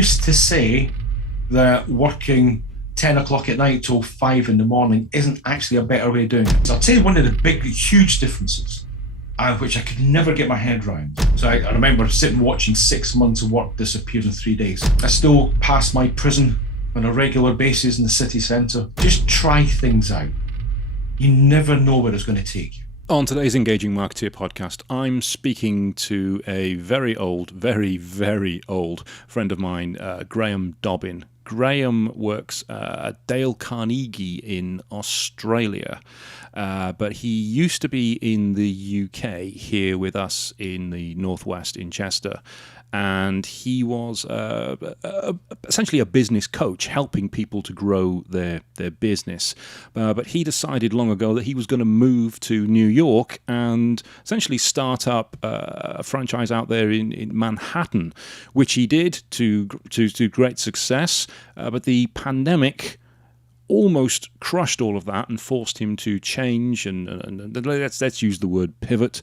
who's to say that working 10 o'clock at night till 5 in the morning isn't actually a better way of doing it? So I'll tell you one of the big, huge differences, which I could never get my head around. So I remember sitting watching 6 months of work disappear in 3 days. I still pass my prison on a regular basis in the city centre. Just try things out. You never know where it's going to take you. On today's Engaging Marketeer podcast, I'm speaking to a very old, very, very old friend of mine, Graham Dobbin. Graham works at Dale Carnegie in Australia, but he used to be in the UK here with us in the Northwest in Chester. And he was essentially a business coach, helping people to grow their business. But he decided long ago that he was going to move to New York and essentially start up a franchise out there in Manhattan, which he did to great success. But the pandemic almost crushed all of that and forced him to change and let's use the word pivot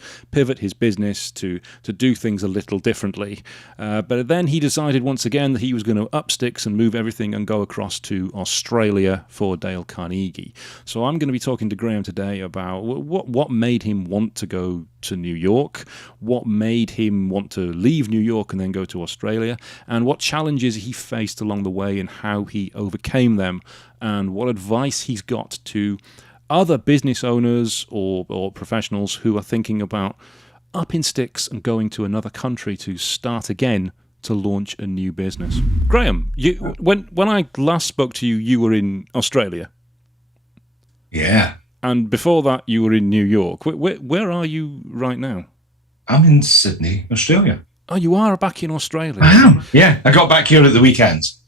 his business to do things a little differently. But then he decided once again that he was going to up sticks and move everything and go across to Australia for Dale Carnegie. So I'm going to be talking to Graham today about what made him want to go to New York, what made him want to leave New York and then go to Australia, and what challenges he faced along the way and how he overcame them, and what advice he's got to other business owners or professionals who are thinking about upping sticks and going to another country to start again to launch a new business. Graham, when I last spoke to you, you were in Australia. Yeah. And before that, you were in New York. Where are you right now? I'm in Sydney, Australia. Oh, you are back in Australia? I am, yeah. I got back here at the weekends.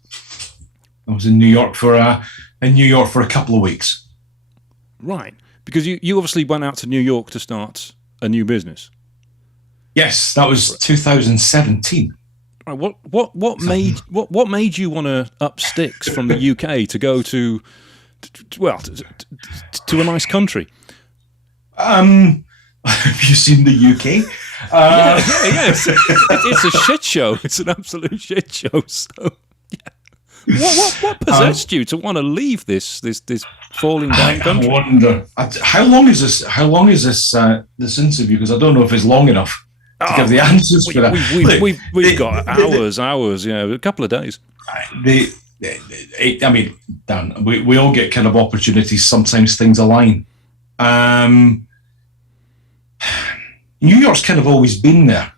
I was in New York for a couple of weeks. Right, because you obviously went out to New York to start a new business. Yes, that was 2017. Right, what made you want to up sticks from the UK to go to a nice country? Have you seen the UK? Yeah. It's a shit show. It's an absolute shit show. So, yeah. What possessed you to want to leave this falling down country? I wonder. How long is this interview? Because I don't know if it's long enough to give the answers for that. We've got hours. Yeah, a couple of days. I mean, Dan, we all get kind of opportunities. Sometimes things align. New York's kind of always been there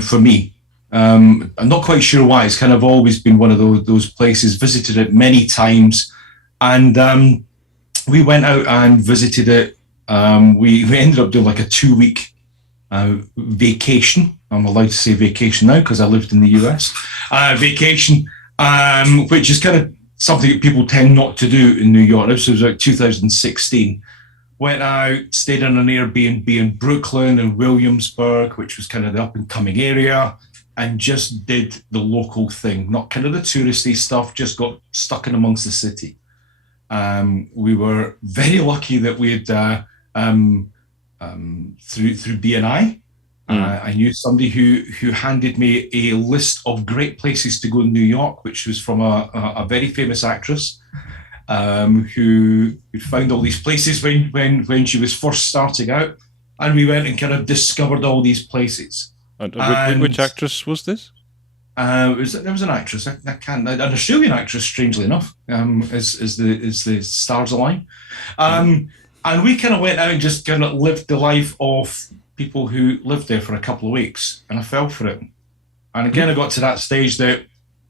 for me. I'm not quite sure why. It's kind of always been one of those places. Visited it many times, and we went out and visited it. We ended up doing like a 2-week vacation. I'm allowed to say vacation now because I lived in the US. Vacation. Which is kind of something that people tend not to do in New York. This was like 2016. Went out, stayed in an Airbnb in Brooklyn and Williamsburg, which was kind of the up-and-coming area, and just did the local thing, not kind of the touristy stuff, just got stuck in amongst the city. We were very lucky that we had, through BNI, I knew somebody who handed me a list of great places to go in New York, which was from a very famous actress who found all these places when she was first starting out, and we went and kind of discovered all these places. And which actress was this? There was an actress. An Australian actress, strangely enough, as the stars align. And we kind of went out and just kind of lived the life of people who lived there for a couple of weeks, and I fell for it. And again, I got to that stage that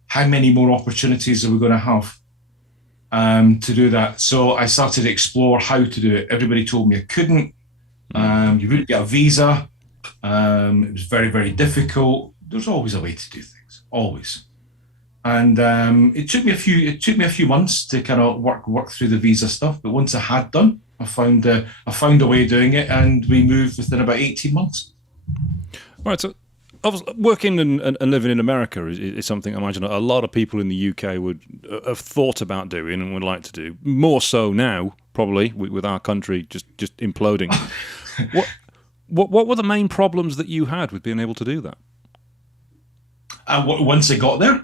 how many more opportunities are we going to have to do that? So I started to explore how to do it. Everybody told me I couldn't. You wouldn't get a visa. It was very, very difficult. There's always a way to do things, always. And it took me a few months to kind of work through the visa stuff. But once I had done, I found a way of doing it, and we moved within about 18 months. All right, so working and living in America is something I imagine a lot of people in the UK would have thought about doing and would like to do. More so now, probably, with our country just imploding. What were the main problems that you had with being able to do that? Once I got there,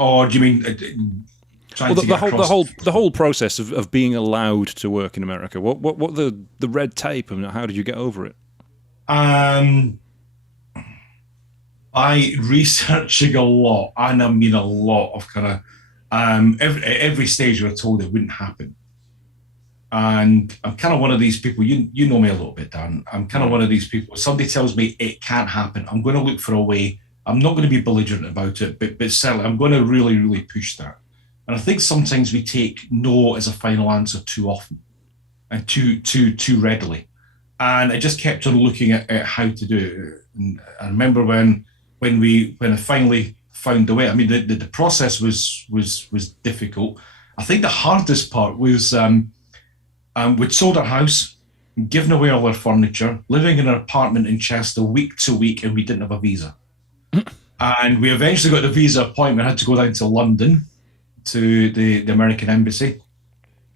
Or do you mean trying Well, to get across? the whole process of being allowed to work in America. What the red tape, and how did you get over it? By researching a lot, and I mean a lot of kind of every stage we were told it wouldn't happen. And I'm kind of one of these people, you know me a little bit, Dan. I'm kind of one of these people. If somebody tells me it can't happen, I'm going to look for a way. I'm not going to be belligerent about it, but certainly I'm going to really, really push that. And I think sometimes we take no as a final answer too often and too readily. And I just kept on looking at how to do it. And I remember when I finally found a way. I mean, the process was difficult. I think the hardest part was we'd sold our house, given away all our furniture, living in an apartment in Chester week to week, and we didn't have a visa. And we eventually got the visa appointment. I had to go down to London, to the American embassy,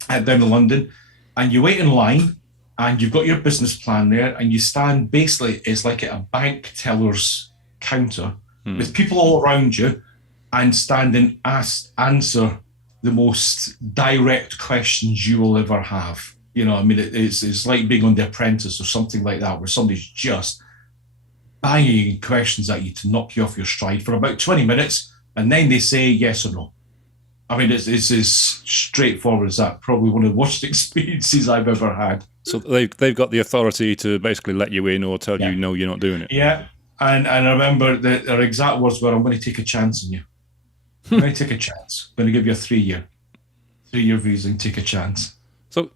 down in London, and you wait in line, and you've got your business plan there, and you stand basically, it's like at a bank teller's counter with people all around you, and stand and answer the most direct questions you will ever have. You know, I mean, it's like being on The Apprentice or something like that, where somebody's just banging questions at you to knock you off your stride for about 20 minutes, and then they say yes or no. I mean, it's as straightforward as that. Probably one of the worst experiences I've ever had. So they've got the authority to basically let you in or tell you, no, you're not doing it. Yeah, and I remember their exact words were, "I'm going to take a chance on you. I'm going to take a chance. I'm going to give you a 3-year visa and take a chance." So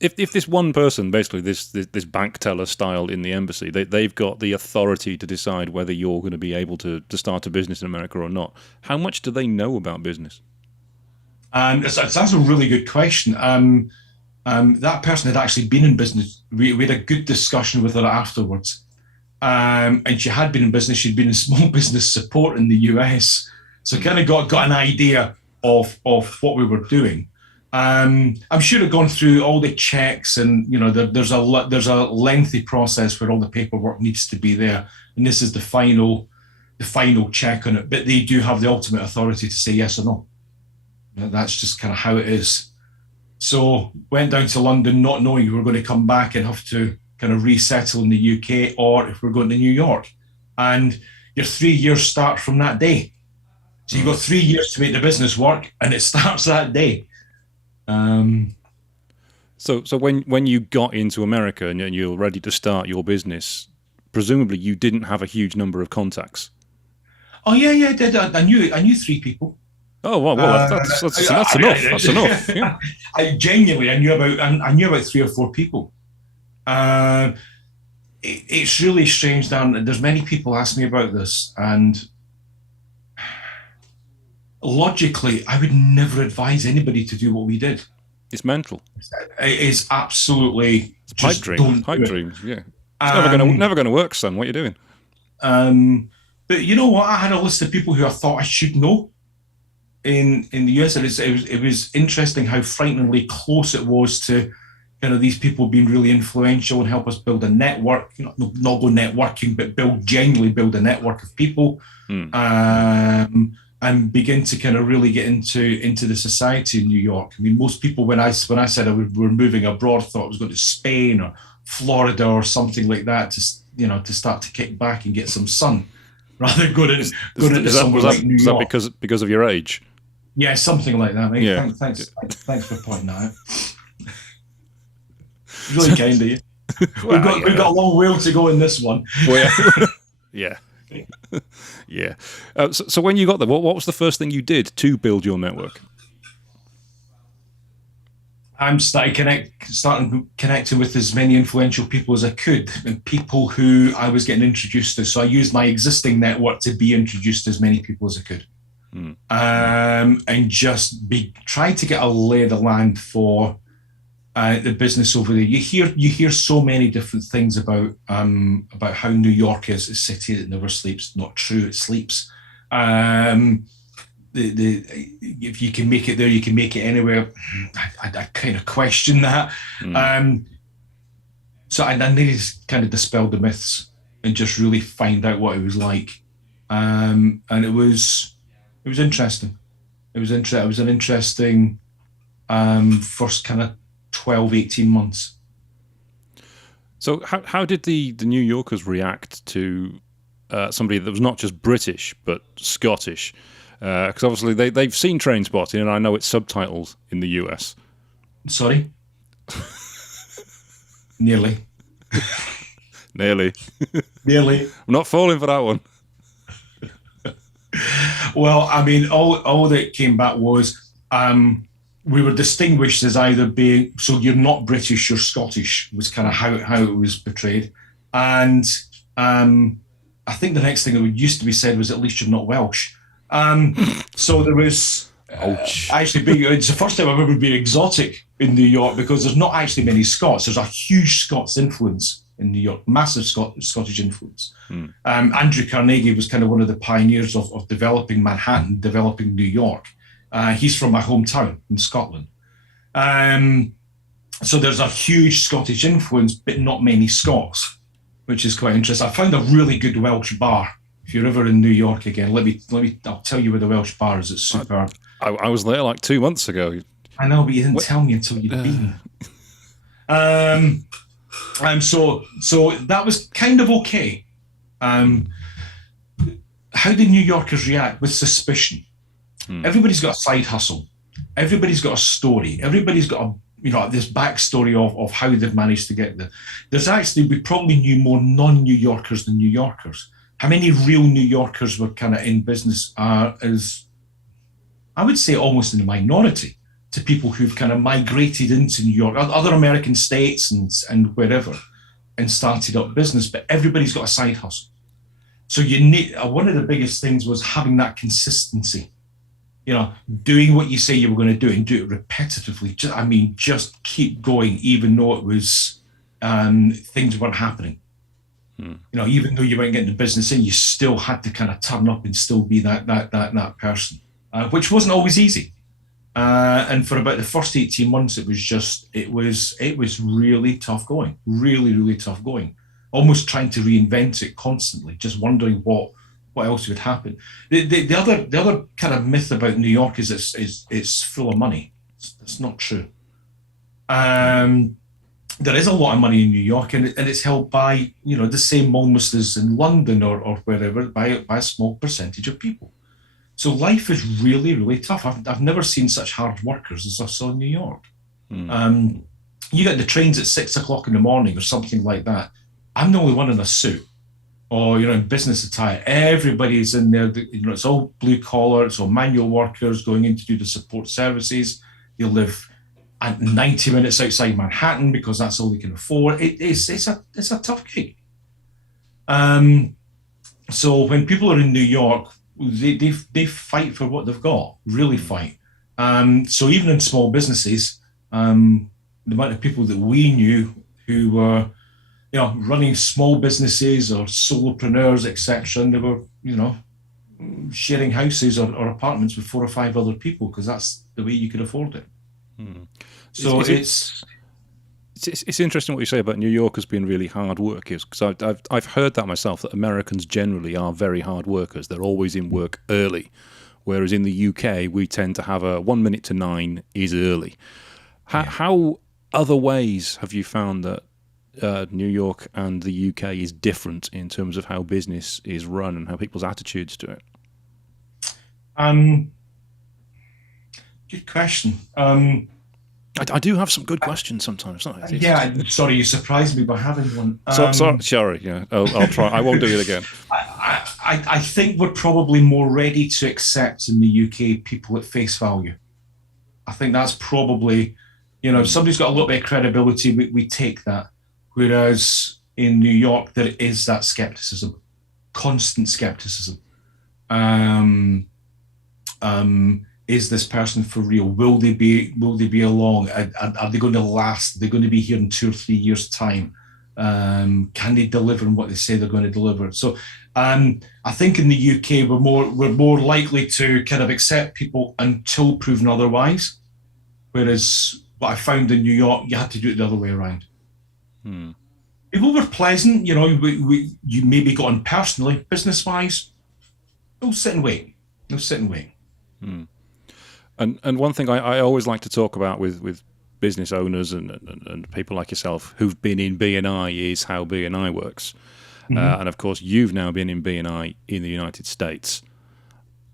if this one person, basically this bank teller style in the embassy, they've got the authority to decide whether you're going to be able to start a business in America or not, how much do they know about business? That's a really good question. That person had actually been in business. We had a good discussion with her afterwards. And she had been in business. She'd been in small business support in the US. So kind of got an idea of what we were doing. I'm sure it gone through all the checks, and you know there's a lengthy process where all the paperwork needs to be there, and this is the final check on it. But they do have the ultimate authority to say yes or no. That's just kind of how it is. So went down to London not knowing we were going to come back and have to kind of resettle in the UK, or if we're going to New York. And your 3 years start from that day. So you've got 3 years to make the business work, and it starts that day. So when you got into America and you're ready to start your business, presumably you didn't have a huge number of contacts. Oh yeah, I did. I knew 3 people. Oh well, that's enough. That's enough. Yeah. I genuinely, I knew about 3 or 4 people. It's really strange, Dan. There's many people ask me about this, and logically, I would never advise anybody to do what we did. It's mental. It is absolutely it's pipe dream. Pipe dreams. Yeah. It's never gonna work, son. What are you doing? But you know what? I had a list of people who I thought I should know in the US, and it was interesting how frighteningly close it was to kind of these people being really influential and help us build a network. You know, not go networking, but genuinely build a network of people. And begin to kind of really get into the society in New York. I mean, most people, when I said we were moving abroad, thought I was going to Spain or Florida or something like that to start to kick back and get some sun, rather than going into somewhere like New York. Is that because of your age? Yeah, something like that, mate. Yeah. Thanks for pointing that out. Really kind of you. We've got a long way to go in this one. Well, yeah. Yeah. So when you got there, what was the first thing you did to build your network? I'm starting connecting with as many influential people as I could, and people who I was getting introduced to. So I used my existing network to be introduced to as many people as I could, and just try to get a lay of the land for the business over there. You hear so many different things about how New York is a city that never sleeps. Not true, it sleeps. If you can make it there, you can make it anywhere. I kind of question that. So I needed to kind of dispel the myths and just really find out what it was like. And it was interesting. It was an interesting first kind of 12, 18 months. So how did the New Yorkers react to somebody that was not just British but Scottish? Because obviously they've seen Trainspotting, and I know it's subtitled in the US. Sorry? Nearly. Nearly. Nearly. I'm not falling for that one. Well, I mean, all that came back was we were distinguished as either being, so you're not British, you're Scottish, was kind of how it was portrayed. And I think the next thing that used to be said was, at least you're not Welsh. So there was actually it's the first time I've ever been exotic in New York, because there's not actually many Scots. There's a huge Scots influence in New York, massive Scottish influence. Andrew Carnegie was kind of one of the pioneers of developing Manhattan, developing New York. He's from my hometown in Scotland. So there's a huge Scottish influence, but not many Scots, which is quite interesting. I found a really good Welsh bar. If you're ever in New York again, I'll tell you where the Welsh bar is. It's superb. I was there like 2 months ago. I know, but you didn't tell me until you'd been. So that was kind of okay. How did New Yorkers react? With suspicion. Everybody's got a side hustle. Everybody's got a story. Everybody's got this backstory of how they've managed to get there. We probably knew more non-New Yorkers than New Yorkers. How many real New Yorkers were kind of in business is, I would say, almost in the minority to people who've kind of migrated into New York, other American states and wherever, and started up business. But everybody's got a side hustle. So you need, one of the biggest things was having that consistency. Doing what you say you were going to do and do it repetitively. Just keep going, even though it was things weren't happening. Even though you weren't getting the business in, you still had to kind of turn up and still be that person, which wasn't always easy. And for about the first 18 months, it was really tough going, really, really tough going. Almost trying to reinvent it constantly, just wondering what else would happen. The other kind of myth about New York is it's full of money. It's not true. There is a lot of money in New York, and it's held by the same almost as in London or wherever by a small percentage of people. So life is really, really tough. I've never seen such hard workers as I saw in New York. You get the trains at 6 o'clock in the morning or something like that. I'm the only one in a suit or in business attire. Everybody's in there. It's all blue collar. It's all manual workers going in to do the support services. They live at 90 minutes outside Manhattan because that's all they can afford. It's a tough gig. So when people are in New York, they fight for what they've got, really fight. So even in small businesses, the amount of people that we knew who were, running small businesses or solopreneurs, etc., and they were, sharing houses or apartments with 4 or 5 other people because that's the way you could afford it. So it's interesting what you say about New Yorkers being really hard workers, because I've heard that myself, that Americans generally are very hard workers. They're always in work early, whereas in the UK we tend to have a 1 minute to 9 is early. How other ways have you found that New York and the UK is different in terms of how business is run and how people's attitudes to it? Good question. I do have some good questions sometimes. Yeah, sorry, you surprised me by having one. Sorry, yeah, I'll try. I won't do it again. I think we're probably more ready to accept in the UK people at face value. I think that's probably, if somebody's got a little bit of credibility, we take that. Whereas in New York, there is that skepticism, constant skepticism. Is this person for real? Will they be along? Are they going to last? Are they going to be here in 2 or 3 years' time? Can they deliver on what they say they're going to deliver? So I think in the UK we're more likely to kind of accept people until proven otherwise. Whereas what I found in New York, you had to do it the other way around. People were pleasant, you maybe got on personally, business wise. They'll sit and wait. And one thing I always like to talk about with business owners and people like yourself who've been in B&I is how B&I works. And of course, you've now been in B&I in the United States.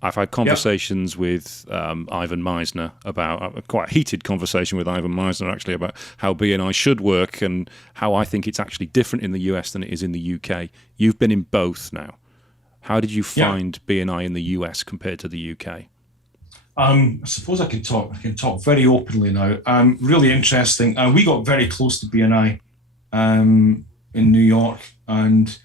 I've had conversations with Ivan Meisner about quite a heated conversation with Ivan Meisner actually about how B&I should work and how I think it's actually different in the US than it is in the UK. You've been in both now. How did you find B&I in the US compared to the UK? I suppose I can talk very openly now. Really interesting. We got very close to B&I in New York, and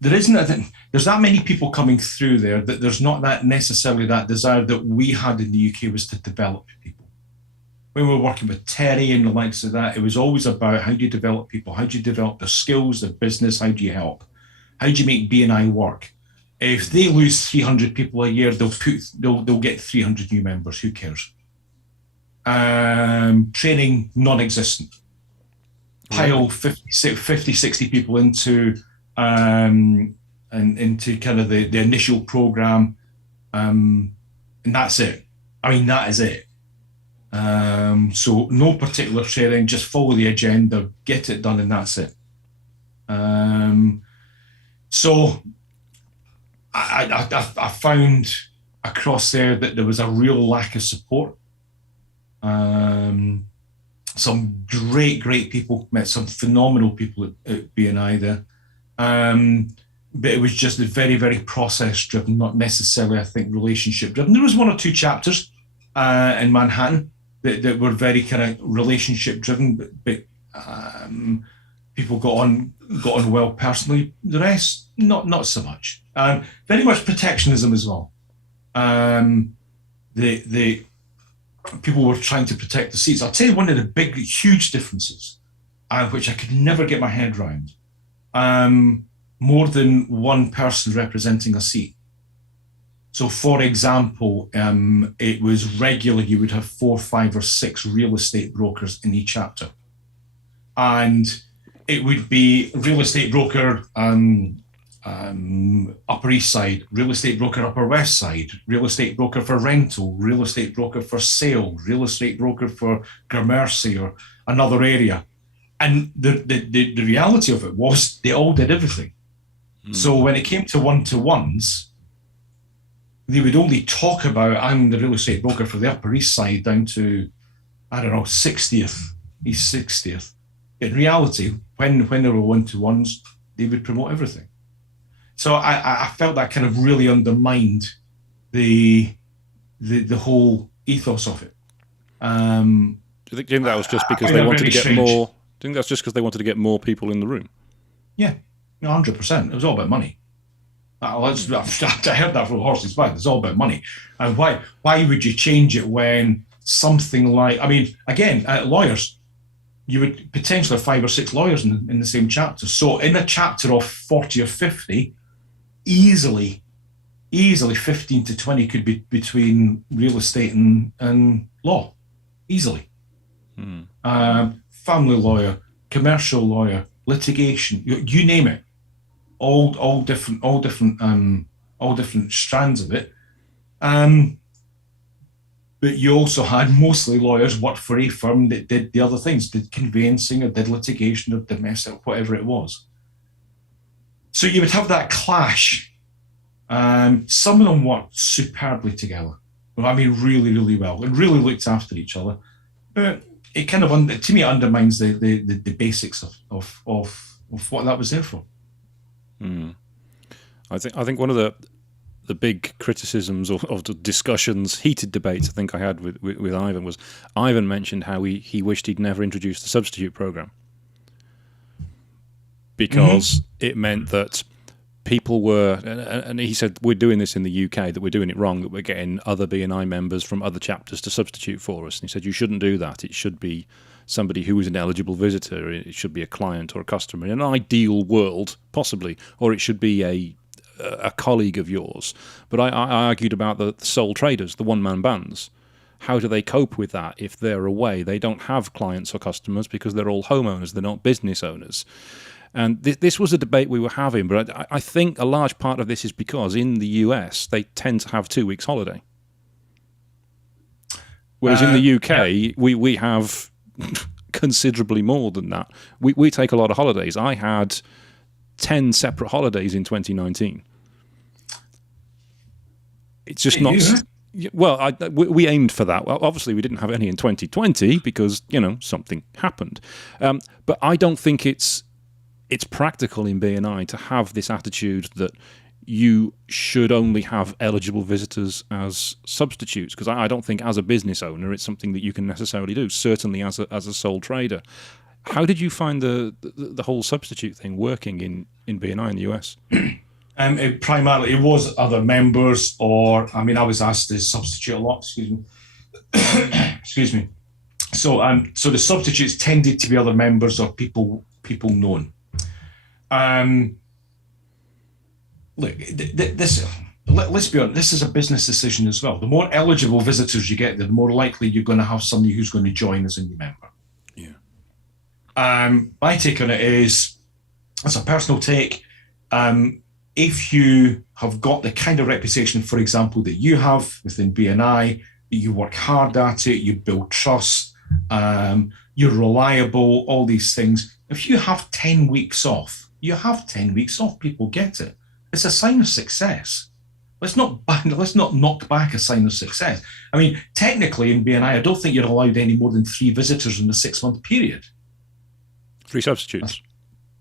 there's that many people coming through there that there's not that necessarily that desire that we had in the UK was to develop people. When we were working with Terry and the likes of that, it was always about how do you develop people, how do you develop their skills, their business, how do you help, how do you make B&I work. If they lose 300 people a year, they'll get 300 new members. Who cares? Training non-existent. Pile 50, 60 people into and into kind of the initial program, and that's it. I mean, that is it. So no particular training, just follow the agenda, get it done, and that's it. So I found across there that there was a real lack of support. Some great people, met some phenomenal people at B&I there. But it was just very, very process driven, not necessarily, I think, relationship driven. There was one or two chapters in Manhattan that were very kind of relationship driven, but people got on well personally. The rest, not so much. Very much protectionism as well. The people were trying to protect the seats. I'll tell you one of the big, huge differences, which I could never get my head around. More than one person representing a seat. So, for example, it was regular you would have 4, 5, or 6 real estate brokers in each chapter, and it would be real estate broker Upper East Side, real estate broker Upper West Side, real estate broker for rental, real estate broker for sale, real estate broker for Gramercy or another area. And the reality of it was they all did everything. So when it came to one-to-ones, they would only talk about, I'm the real estate broker for the Upper East Side down to, 60th, East 60th. In reality, when there were one-to-ones, they would promote everything. So I felt that kind of really undermined the whole ethos of it. Do you think that was just because they wanted to get more? Do you think that's just because they wanted to get more people in the room? Yeah, 100%. It was all about money. I heard that from the horse's mouth. It's all about money. And why would you change it when something like, again, lawyers, you would potentially have 5 or 6 lawyers in the same chapter. So in a chapter of 40 or 50, easily 15 to 20 could be between real estate and law, easily. Family lawyer, commercial lawyer, litigation, you name it, all different strands of it. But you also had mostly lawyers worked for a firm that did the other things, did conveyancing or did litigation or domestic, whatever it was. So you would have that clash. Some of them worked superbly together. Really, really well, and really looked after each other. But it kind of, to me, it undermines the basics of what that was there for. I think one of the big criticisms of the discussions, heated debates I think I had with Ivan was Ivan mentioned how he wished he'd never introduced the substitute program because it meant that people were, and he said, we're doing this in the UK, that we're doing it wrong, that we're getting other B&I members from other chapters to substitute for us. And he said, you shouldn't do that. It should be somebody who is an eligible visitor. It should be a client or a customer in an ideal world, possibly, or it should be a colleague of yours. But I argued about the sole traders, the one-man bands. How do they cope with that if they're away? They don't have clients or customers because they're all homeowners. They're not business owners. And this was a debate we were having, but I think a large part of this is because in the US, they tend to have 2 weeks holiday. Whereas in the UK, we have considerably more than that. We take a lot of holidays. I had 10 separate holidays in 2019. It's just not... Well, we aimed for that. Well, obviously, we didn't have any in 2020 because, something happened. But I don't think it's practical in B&I to have this attitude that you should only have eligible visitors as substitutes, because I don't think as a business owner it's something that you can necessarily do, certainly as a sole trader. How did you find the whole substitute thing working in B&I in the US? It was other members, or I was asked to substitute a lot. Excuse me. Excuse me. So the substitutes tended to be other members or people known. Look, let's be honest. This is a business decision as well. The more eligible visitors you get, the more likely you're going to have somebody who's going to join as a new member. Yeah. My take on it is, it's a personal take. If you have got the kind of reputation, for example, that you have within B&I, that you work hard at it, you build trust, you're reliable, all these things. If you have 10 weeks off, you have 10 weeks off. People get it. It's a sign of success. Let's not knock back a sign of success. Technically in B&I don't think you're allowed any more than 3 visitors in a 6-month period. 3 substitutes.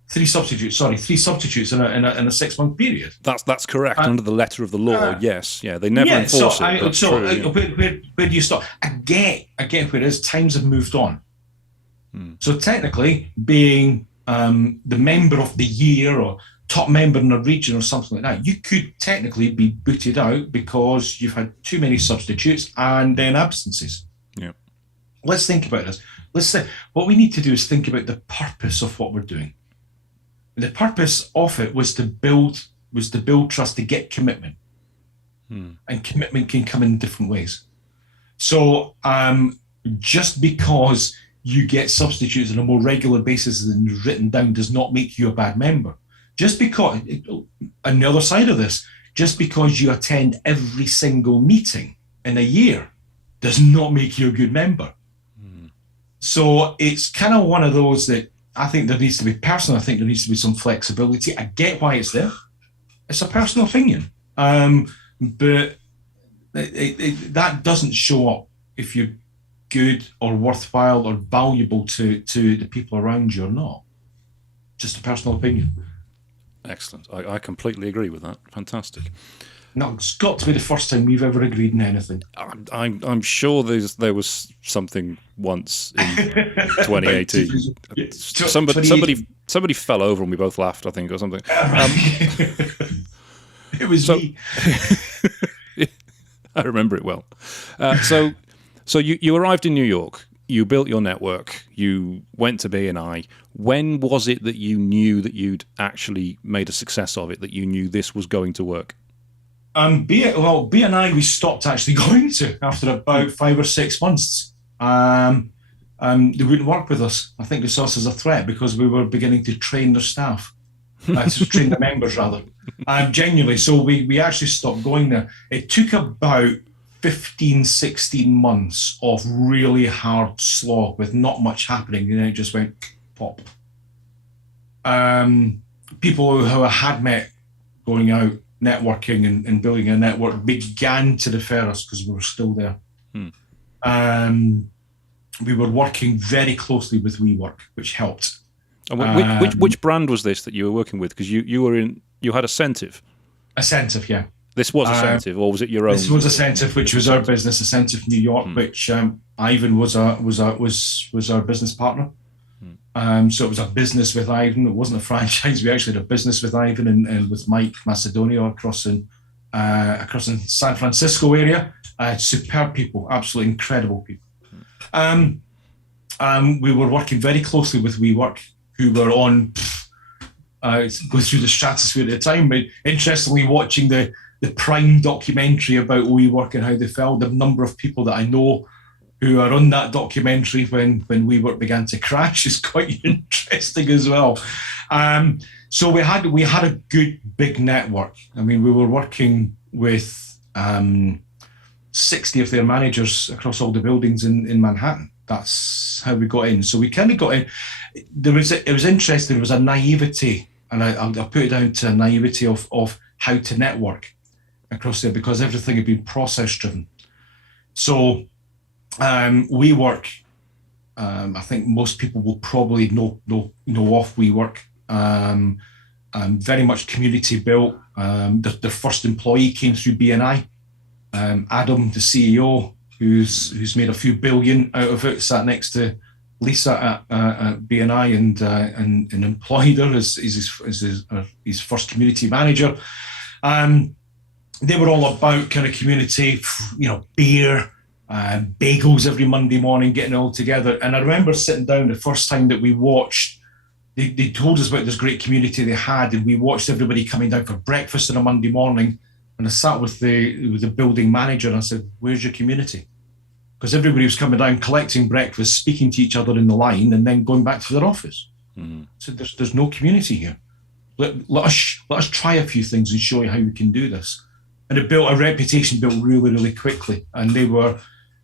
3 substitutes in a 6-month period. That's correct. Under the letter of the law, yes. Yeah, they never enforce it. Where do you stop? I get where it is. Times have moved on. So technically, being the member of the year or top member in a region or something like that, you could technically be booted out because you've had too many substitutes and then absences. Yeah. Let's think about this. What we need to do is think about the purpose of what we're doing. The purpose of it was to build trust, to get commitment. And commitment can come in different ways. So just because you get substitutes on a more regular basis than written down does not make you a bad member. Just because, on the other side of this, just because you attend every single meeting in a year does not make you a good member. So it's kind of one of those that I think there needs to be personal. I think there needs to be some flexibility. I get why it's there. It's a personal opinion. But that doesn't show up if you're good or worthwhile or valuable to the people around you or not. Just a personal opinion. Excellent. I completely agree with that. Fantastic. No, it's got to be the first time we've ever agreed on anything. I'm sure there was something once in 2018. Somebody fell over and we both laughed, I think, or something. It was me. I remember it well. So you arrived in New York. You built your network. You went to B&I. When was it that you knew that you'd actually made a success of it, that you knew this was going to work? B&I we stopped actually going to after about 5 or 6 months. They wouldn't work with us. I think they saw us as a threat because we were beginning to train their staff, to train the members rather. Genuinely, so we actually stopped going there. It took about 15, 16 months of really hard slog with not much happening, and then it just went pop. People who I had met going out, networking and building a network began to defer us because we were still there. We were working very closely with WeWork, which helped. And which brand was this that you were working with? Because you had Ascentive. Ascentive, yeah. This was Ascentive, or was it your own? This was Ascentive, which was our business, Ascentive New York, which Ivan was our business partner. So it was a business with Ivan. It wasn't a franchise. We actually had a business with Ivan and with Mike Macedonia across in San Francisco area. Superb people, absolutely incredible people. We were working very closely with WeWork, who were on go through the stratosphere at the time. But interestingly, watching the Prime documentary about WeWork and how they fell, the number of people that I know who are on that documentary when WeWork began to crash is quite interesting as well. So we had a good big network. I mean, we were working with 60 of their managers across all the buildings in Manhattan. That's how we got in. So we kind of got in. It was interesting. There was a naivety, and I'll put it down to a naivety of how to network across there, because everything had been process driven. So WeWork, I think most people will probably know of WeWork. Very much community built. The first employee came through BNI. Adam, the CEO, who's made a few billion out of it, sat next to Lisa at BNI and employed her as his first community manager. They were all about kind of community, beer, bagels every Monday morning, getting it all together. And I remember sitting down the first time that we watched. They told us about this great community they had, and we watched everybody coming down for breakfast on a Monday morning. And I sat with the building manager and I said, "Where's your community?" Because everybody was coming down, collecting breakfast, speaking to each other in the line, and then going back to their office. Mm-hmm. So there's no community here. Let us try a few things and show you how we can do this. And it built a reputation, built really, really quickly. And they were,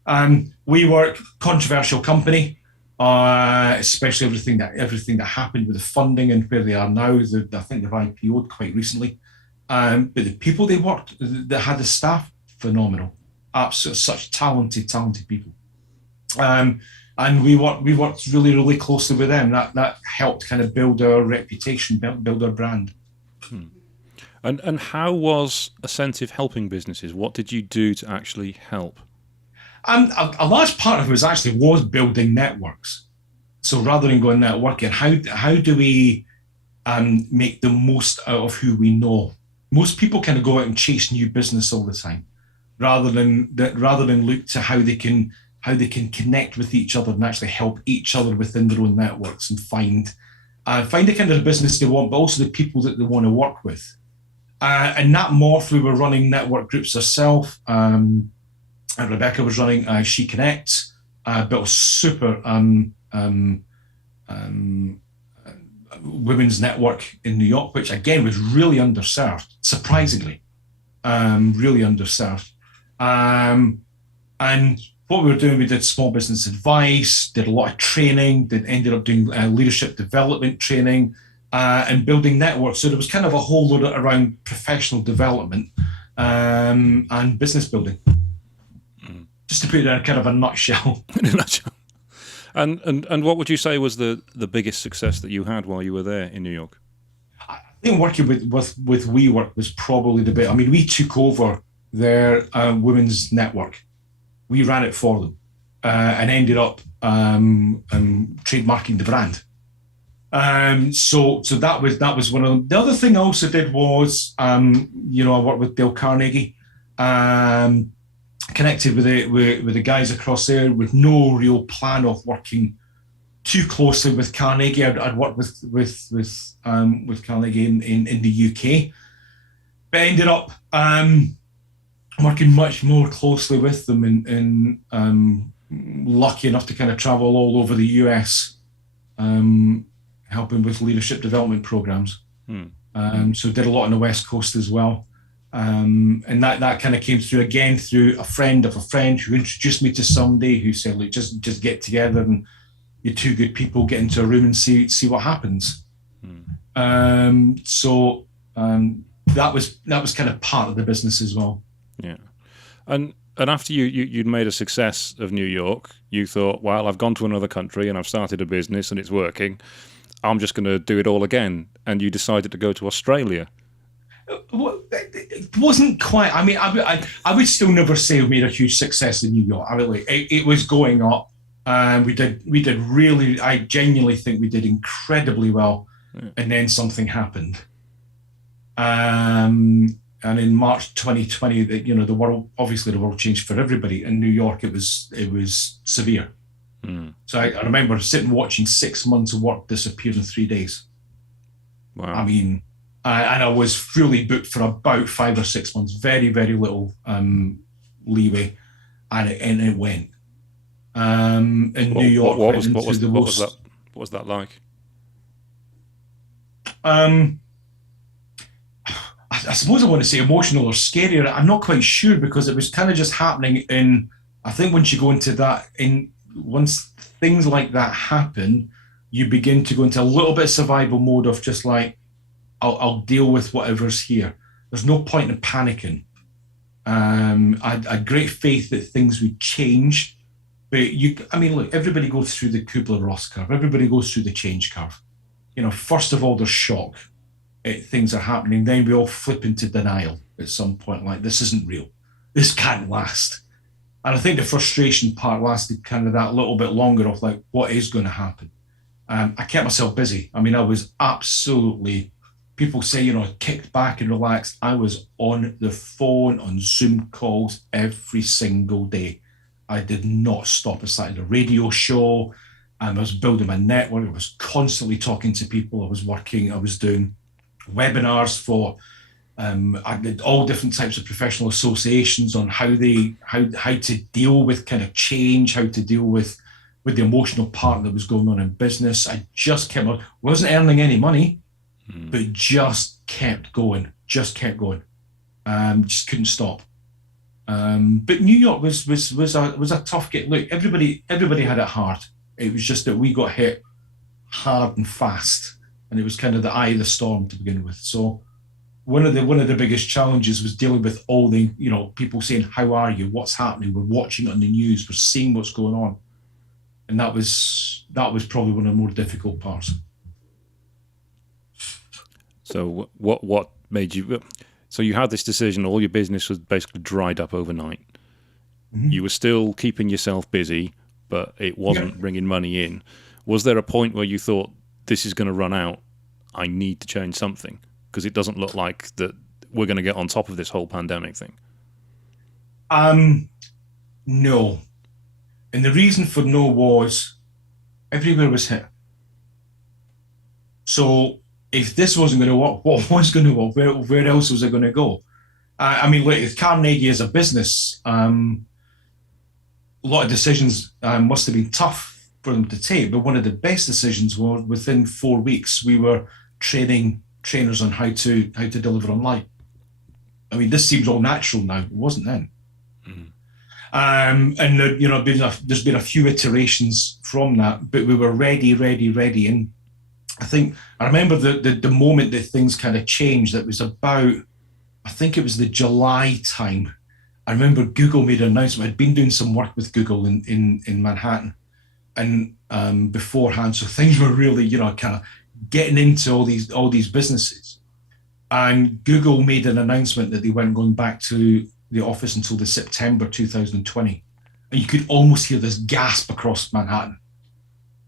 WeWork, controversial company. Especially everything that happened with the funding and where they are now. I think they've IPO'd quite recently. But the people they worked, that had the staff, phenomenal. Absolutely, such talented people. And we worked really, really closely with them. That helped kind of build our reputation, build our brand. And how was Ascentive helping businesses? What did you do to actually help? A large part of it was building networks. So rather than going networking, how do we make the most out of who we know? Most people kind of go out and chase new business all the time, rather than look to how they can connect with each other and actually help each other within their own networks and find the kind of business they want, but also the people that they want to work with. And that morph, we were running network groups ourselves. And Rebecca was running She Connects, built a super women's network in New York, which again was really underserved, surprisingly, really underserved. And what we were doing, we did small business advice, did a lot of training, ended up doing leadership development training, and building networks. So there was kind of a whole load around professional development and business building. Just to put it in kind of a nutshell. In a nutshell. And what would you say was the biggest success that you had while you were there in New York? I think working with WeWork was probably the bit. I mean, we took over their women's network. We ran it for them and ended up trademarking the brand. So that was one of them. The other thing I also did was, I worked with Dale Carnegie. Connected with the guys across there with no real plan of working too closely with Carnegie. I'd worked with Carnegie in the UK, but ended up working much more closely with them and lucky enough to kind of travel all over the US, helping with leadership development programs. So did a lot on the West Coast as well. And that kind of came through again through a friend of a friend who introduced me to somebody who said, "Look, just get together and you're two good people, get into a room and see what happens." So that was kind of part of the business as well. Yeah, and after you'd made a success of New York, you thought, "Well, I've gone to another country and I've started a business and it's working. I'm just going to do it all again." And you decided to go to Australia. It wasn't quite. I mean, I would still never say we made a huge success in New York. I mean, it was going up, and we did really. I genuinely think we did incredibly well, and then something happened. And in March 2020, the world changed for everybody. In New York, it was severe. So I remember sitting watching 6 months of work disappear in 3 days. Wow. I mean. And I was fully booked for about 5 or 6 months, very, very little leeway, and it went. In New York, What went into the what was that? most. What was that like? Um, I suppose I want to say emotional or scary. I'm not quite sure because it was kind of just happening in. I think once you go into that, in once things like that happen, you begin to go into a little bit of survival mode of just like I'll deal with whatever's here. There's no point in panicking. I had great faith that things would change, but I mean, look, everybody goes through the Kubler-Ross curve. Everybody goes through the change curve. First of all, there's shock. Things are happening. Then we all flip into denial at some point, like this isn't real. This can't last. And I think the frustration part lasted kind of that little bit longer of like, what is going to happen? I kept myself busy. I mean, I was absolutely, people say, kicked back and relaxed. I was on the phone, on Zoom calls every single day. I did not stop. I started a radio show. I was building my network. I was constantly talking to people. I was doing webinars for I did all different types of professional associations on how to deal with kind of change, how to deal with the emotional part that was going on in business. I just kept on, wasn't earning any money, but just kept going, just just couldn't stop. But New York was a tough get. Look, everybody had it hard. It was just that we got hit hard and fast, and it was kind of the eye of the storm to begin with. So one of the biggest challenges was dealing with all the people saying, "How are you? What's happening?" We're watching it on the news. We're seeing what's going on, and that was probably one of the more difficult parts. So what made you? So you had this decision. All your business was basically dried up overnight. Mm-hmm. You were still keeping yourself busy, but it wasn't bringing money in. Was there a point where you thought, this is going to run out, I need to change something? Because it doesn't look like that we're going to get on top of this whole pandemic thing. No. And the reason for no was everywhere was hit. So if this wasn't going to work, what was going to work? Where else was it going to go? I mean, look, Carnegie as a business, a lot of decisions must have been tough for them to take, but one of the best decisions was within 4 weeks, we were training trainers on how to deliver online. I mean, this seems all natural now. It wasn't then. Mm-hmm. And there's been a few iterations from that, but we were ready. And I remember the moment that things kind of changed. That was about, I think it was the July time. I remember Google made an announcement. I'd been doing some work with Google in Manhattan, and beforehand, so things were really kind of getting into all these businesses. And Google made an announcement that they weren't going back to the office until the September 2020, and you could almost hear this gasp across Manhattan.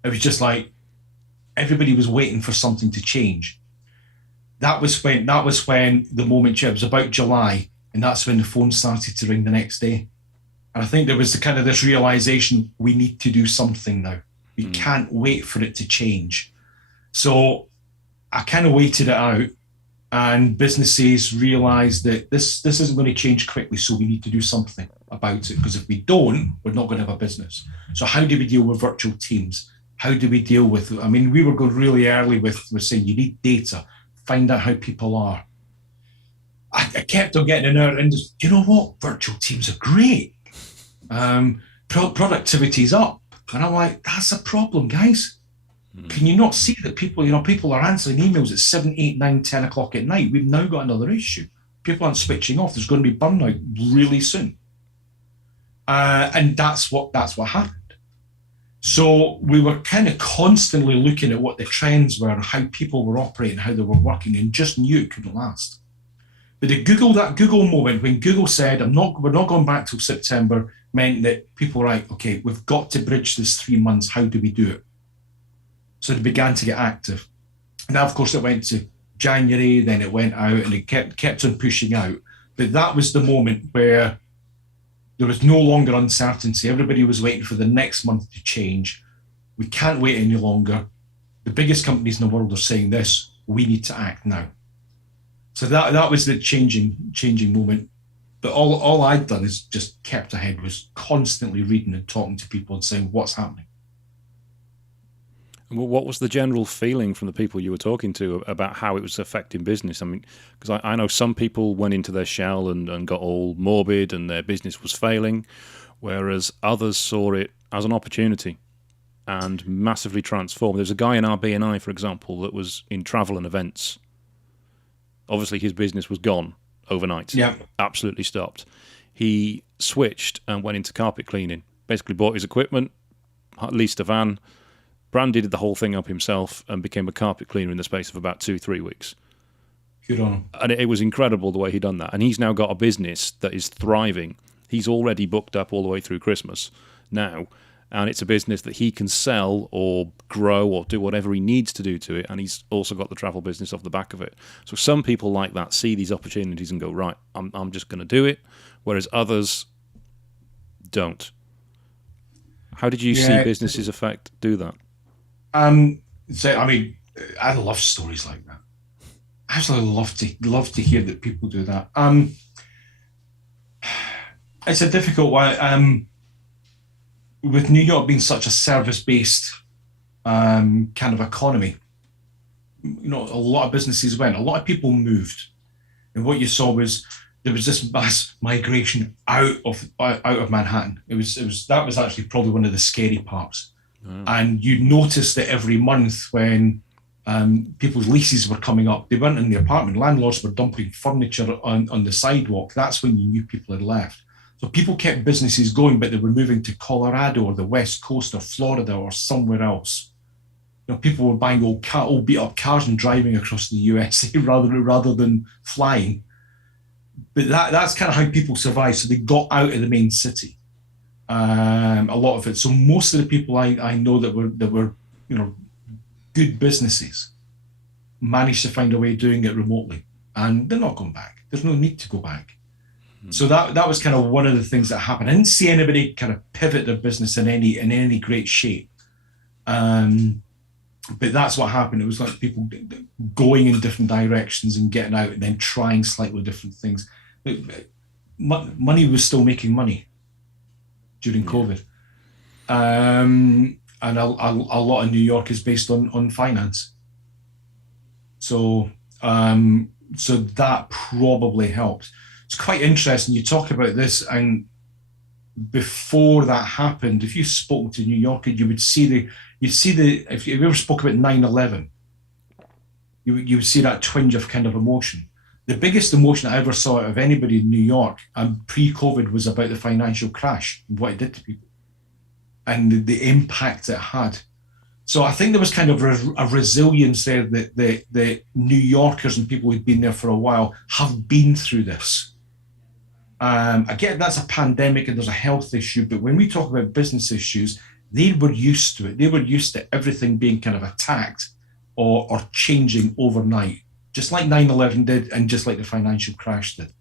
It was just like everybody was waiting for something to change. That was when the moment, it was about July, and that's when the phone started to ring the next day. And I think there was kind of this realization, we need to do something now. We can't wait for it to change. So I kind of waited it out, and businesses realized that this isn't going to change quickly, so we need to do something about it, because if we don't, we're not going to have a business. So how do we deal with virtual teams? How do we deal with, I mean, we were going really early with saying you need data, find out how people are. I kept on getting in there, and you know what? Virtual teams are great. Productivity's up. And I'm like, that's a problem, guys. Can you not see that people are answering emails at 7, 8, 9, 10 o'clock at night? We've now got another issue. People aren't switching off. There's going to be burnout really soon. And that's what happened. So we were kind of constantly looking at what the trends were and how people were operating, how they were working, and just knew it couldn't last. But that Google moment when Google said, we're not going back till September, meant that people were like, okay, we've got to bridge this 3 months. How do we do it? So they began to get active. Now, of course, it went to January, then it went out, and it kept on pushing out. But that was the moment where there was no longer uncertainty. Everybody was waiting for the next month to change. We can't wait any longer. The biggest companies in the world are saying this. We need to act now. So that was the changing moment. But all I'd done is just kept ahead, was constantly reading and talking to people and saying what's happening. What was the general feeling from the people you were talking to about how it was affecting business? I mean, because I know some people went into their shell and got all morbid and their business was failing, whereas others saw it as an opportunity and massively transformed. There's a guy in our BNI, for example, that was in travel and events. Obviously, his business was gone overnight. Yeah. Absolutely stopped. He switched and went into carpet cleaning. Basically bought his equipment, leased a van, branded the whole thing up himself, and became a carpet cleaner in the space of about 2-3 weeks. Good on him. And it was incredible the way he'd done that. And he's now got a business that is thriving. He's already booked up all the way through Christmas now. And it's a business that he can sell or grow or do whatever he needs to do to it. And he's also got the travel business off the back of it. So some people like that see these opportunities and go, right, I'm just going to do it. Whereas others don't. How did you see businesses do that? So I mean, I love stories like that. I absolutely love to hear that people do that. It's a difficult one. With New York being such a service-based kind of economy, you know, a lot of businesses went. A lot of people moved, and what you saw was there was this mass migration out of Manhattan. That was actually probably one of the scary parts. And you noticed that every month when people's leases were coming up, they weren't in the apartment. Landlords were dumping furniture on the sidewalk. That's when you knew people had left. So people kept businesses going, but they were moving to Colorado or the West Coast or Florida or somewhere else. You know, people were buying old beat up cars and driving across the USA rather than flying. But that's kind of how people survived. So they got out of the main city. A lot of it. So most of the people I know that were you know, good businesses managed to find a way of doing it remotely, and they're not going back. There's no need to go back. So that was kind of one of the things that happened. I didn't see anybody kind of pivot their business in any great shape. But that's what happened. It was like people going in different directions and getting out and then trying slightly different things. Money was still making money during COVID. And a lot of New York is based on finance. So that probably helped. It's quite interesting. You talk about this, and before that happened, if you spoke to New Yorker, you'd see if you ever spoke about 9/11, you would see that twinge of kind of emotion. The biggest emotion I ever saw out of anybody in New York pre-COVID was about the financial crash and what it did to people and the impact it had. So I think there was kind of a resilience there that the New Yorkers and people who'd been there for a while have been through this. Again, that's a pandemic and there's a health issue, but when we talk about business issues, they were used to it. They were used to everything being kind of attacked or changing overnight, just like 9/11 did and just like the financial crash did.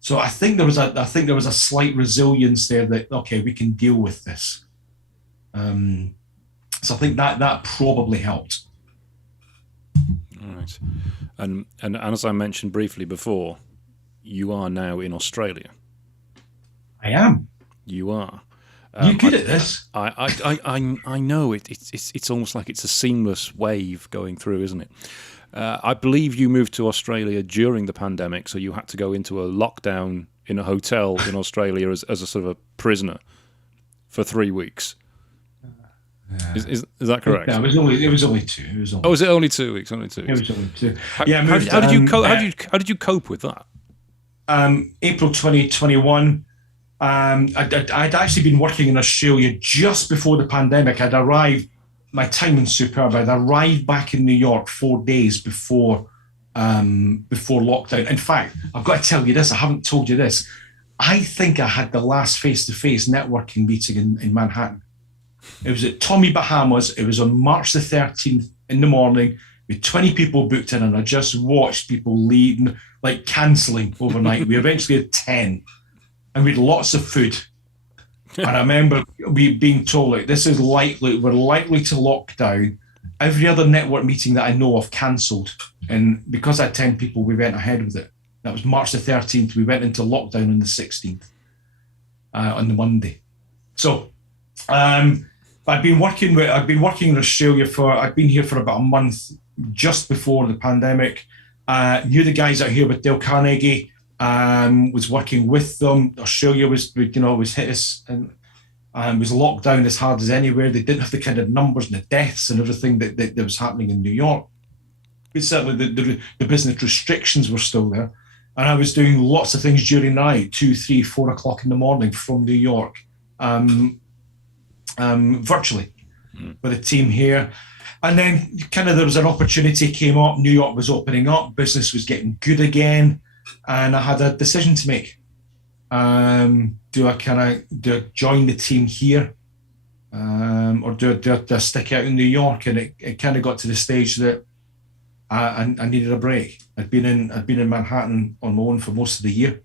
So I think there was a slight resilience there that, okay, we can deal with this. So I think that probably helped. All right. And as I mentioned briefly before, you are now in Australia. I am. You are. You're good at this. I know it's almost like it's a seamless wave going through, isn't it? I believe you moved to Australia during the pandemic, so you had to go into a lockdown in a hotel in Australia as a sort of a prisoner for 3 weeks. Is that correct? No, it was only two. Was it only 2 weeks? Only 2 weeks. It was only two. How did you cope with that? April 2021. I'd actually been working in Australia just before the pandemic. I'd arrived. My timing's superb. I'd arrived back in New York 4 days before lockdown. In fact, I've got to tell you this. I haven't told you this. I think I had the last face-to-face networking meeting in Manhattan. It was at Tommy Bahama's. It was on March the 13th in the morning with 20 people booked in, and I just watched people leaving, like cancelling overnight. We eventually had 10, and we had lots of food. And I remember we being told, like, we're likely to lock down. Every other network meeting that I know of cancelled. And because I had 10 people, we went ahead with it. That was March the 13th. We went into lockdown on the 16th, on the Monday. So I've been working in Australia I've been here for about a month just before the pandemic. Knew the guys out here with Dale Carnegie. Was working with them. Australia was hit us and was locked down as hard as anywhere. They didn't have the kind of numbers and the deaths and everything that was happening in New York. But certainly the business restrictions were still there. And I was doing lots of things during the night, 2, 3, 4 o'clock in the morning from New York, virtually with a team here. And then kind of there was an opportunity came up. New York was opening up. Business was getting good again. And I had a decision to make. Do I join the team here, or do I stick out in New York? And it kind of got to the stage that I needed a break. I'd been in Manhattan on my own for most of the year,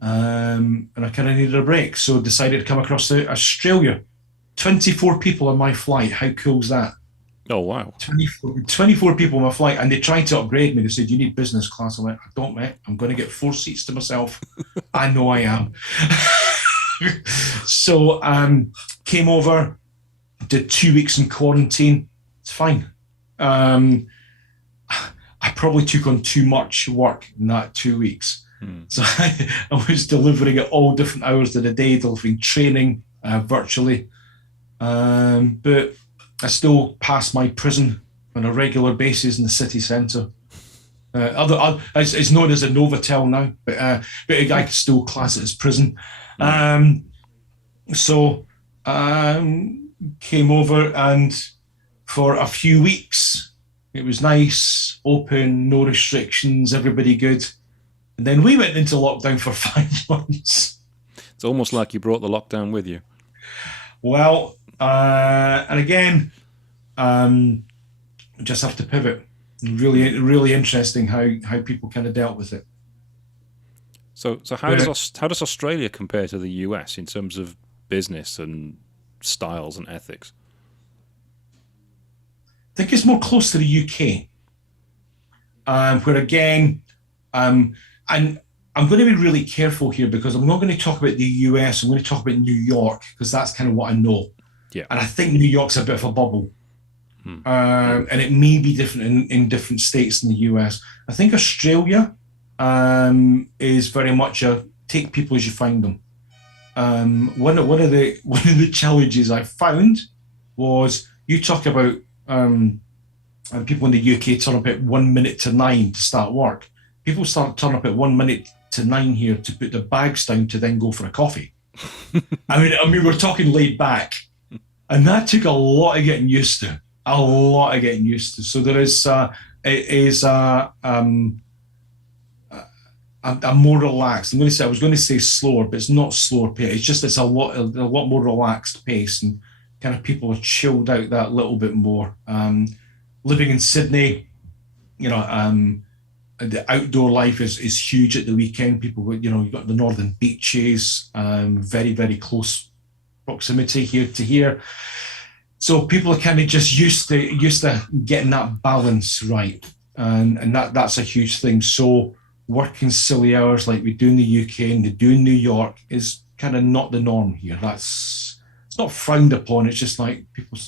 and I kind of needed a break. So decided to come across to Australia. 24 people on my flight. How cool is that? Oh, wow. 24 people on my flight, and they tried to upgrade me. They said, you need business class. I went, I don't, mate. I'm going to get 4 seats to myself. I know I am. So came over, did 2 weeks in quarantine. It's fine. I probably took on too much work in that 2 weeks. So I was delivering at all different hours of the day, delivering training virtually. But I still pass my prison on a regular basis in the city centre. It's known as a Novotel now, but I can still class it as prison. So came over, and for a few weeks, it was nice, open, no restrictions, everybody good. And then we went into lockdown for 5 months. It's almost like you brought the lockdown with you. Well, and again, just have to pivot. Really, really interesting how people kind of dealt with it. So how does Australia compare to the US in terms of business and styles and ethics? I think it's more close to the UK, where again, and I'm going to be really careful here because I'm not going to talk about the US. I'm going to talk about New York because that's kind of what I know. Yeah. And I think New York's a bit of a bubble. And it may be different in different states in the US. I think Australia is very much a take people as you find them. One of the challenges I found was you talk about people in the UK turn up at 1 minute to 9 to start work. People turn up at 1 minute to 9 here to put their bags down to then go for a coffee. I mean, we're talking laid back, and that took a lot of getting used to. So there is I'm more relaxed. I was going to say slower, but it's not slower pace. It's just it's a lot more relaxed pace, and kind of people are chilled out that little bit more. Living in Sydney, the outdoor life is huge at the weekend. People, you've got the northern beaches, very, very close proximity here to here. So people are kind of just used to getting that balance right, and that's a huge thing. So working silly hours like we do in the UK and they do in New York is kind of not the norm here. It's not frowned upon. It's just like people